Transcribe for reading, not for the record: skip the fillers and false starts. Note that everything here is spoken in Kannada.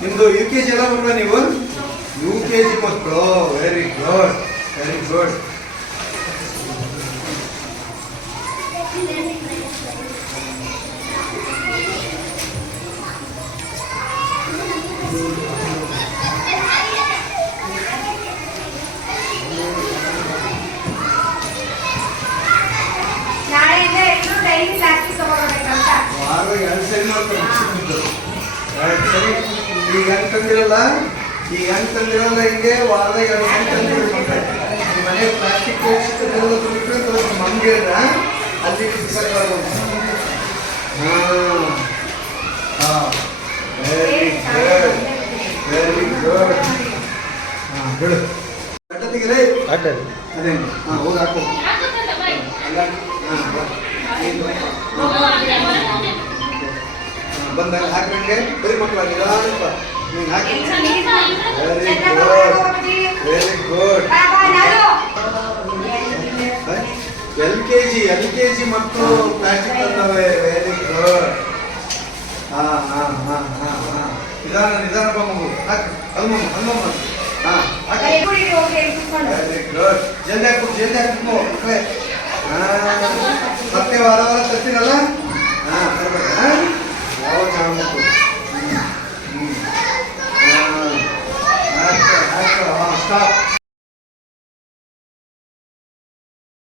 ನಿಮ್ದು UKG ಎಲ್ಲ ಬರುವ ನೀವು UKG ಮಕ್ಕಳು ವೆರಿ ಗುಡ್ ವೆರಿ ಗುಡ್. ಈಗ ತಂದಿರಲ್ಲ ಹಿಂಗೆ ವಾರದಾಗ 2 ಸರಿ ತಂದಿರಿ ಮಕ್ಕಳು. ಮನೆ ಪ್ಲಾಸ್ಟಿಕ್ ಮಂಗೆ ಅಲ್ಲಿ ವೆರಿ ಗುಡ್ ವೆರಿ ಗುಡ್. ಬಿಡು ಅಡ್ಡ ತೆಗಿರೇ ಅಡ್ಡ ಅದೇ ಹೋಗಿ ಹಾಕು. ಬಂದಾಗ ಹಾಕಂಗೆ ಬರೀ ಮಕ್ಕಳು ನಿಧಾನಪ್ಪ ನೀನು ಹಾಕಿ. Very good very good. LKG ಮಕ್ಕಳು ಪ್ಲಾಸ್ಟಿಕ್ ತಂದವೆ. Very good. ನಿಧಾನಪ್ಪ ಮಗು ಹಾಕಿ. ಹಲ್ಮಮ್ಮ ವೆರಿ ಗುಡ್. ಜಲ್ದಿ ಹಾಕ್ಬಿಟ್ಟು ಮಕ್ಕಳೇ. ಮತ್ತೆ ವಾರ ತರ್ತೀರಲ್ಲ